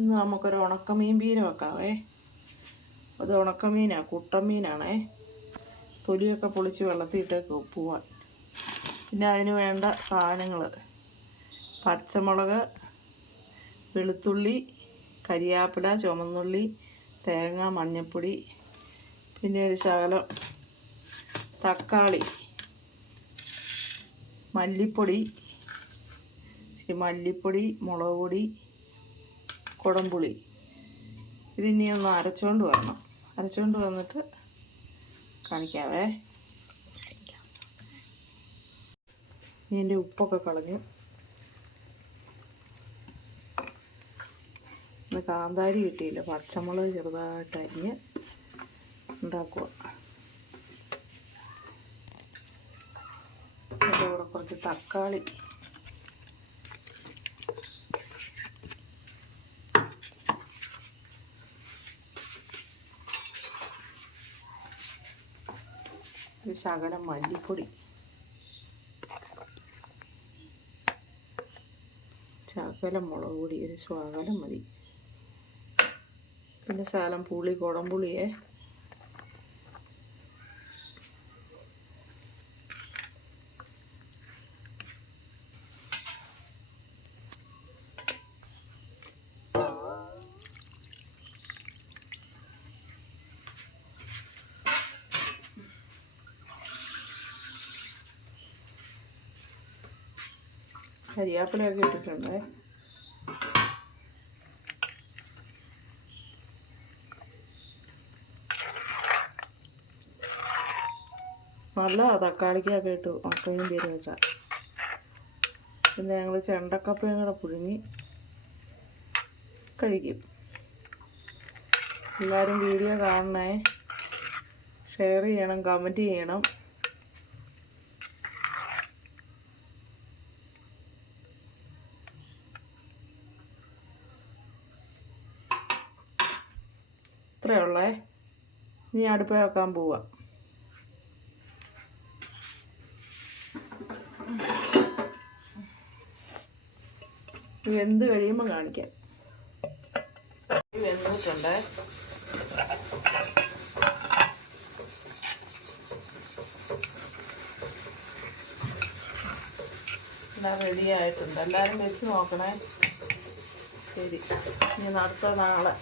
ഇന്ന് നമുക്കൊരു ഉണക്കമീൻ പീര വെക്കാവേ. അത് ഉണക്കമീനാണ്, കുട്ടമീനാണേ. തൊലിയൊക്കെ പൊളിച്ച് വെള്ളത്തിയിട്ടേക്ക് പോവാൻ. പിന്നെ അതിന് വേണ്ട സാധനങ്ങൾ: പച്ചമുളക്, വെളുത്തുള്ളി, കരിയാപ്പില, ചുമന്നുള്ളി, തേങ്ങ, മഞ്ഞൾപ്പൊടി, പിന്നെ ഒരു ശകലം തക്കാളി, മല്ലിപ്പൊടി, മുളക് പൊടി, കുടംപുളി. ഇതിനി ഒന്ന് അരച്ചുകൊണ്ട് വരണം. അരച്ചുകൊണ്ട് വന്നിട്ട് കാണിക്കാവേ. ഇതിൻ്റെ ഉപ്പൊക്കെ കളഞ്ഞു. ഇന്ന് കാന്താരി കിട്ടിയില്ല. പച്ചമുളക് ചെറുതായിട്ട് അരിഞ്ഞ് ഉണ്ടാക്കുക. അതിൻ്റെ കൂടെ കുറച്ച് തക്കാളി, ഒരു ശകലം മല്ലിപ്പൊടി, ശകലം മുളക് പൊടി, ഒരു ശകലം മതി. പിന്നെ ശകലം പുളി, കുടംപുളിയേ. കരിയാപ്പിലയൊക്കെ ഇട്ടിട്ടുണ്ടേ. നല്ലതാണ് തക്കാളിക്കൊക്കെ ഇട്ട് ഉണക്കമീൻ പീര വെച്ചാൽ. പിന്നെ ഞങ്ങൾ ചെണ്ടക്കപ്പയും കൂടെ പുഴുങ്ങി കഴിക്കും. എല്ലാവരും വീഡിയോ കാണണേ, ഷെയർ ചെയ്യണം, കമൻറ്റ് ചെയ്യണം. ഇത്രയേ ഉള്ളേ. ഇനി അടുപ്പ് വെക്കാൻ പോവാം. വെന്ത് കഴിയുമ്പോൾ കാണിക്കാം. വെന്തിട്ടുണ്ട്. എല്ലാം റെഡി ആയിട്ടുണ്ട്. എല്ലാവരും വെച്ച് നോക്കണേ. ശരി, ഇനി അടുത്ത നാളെ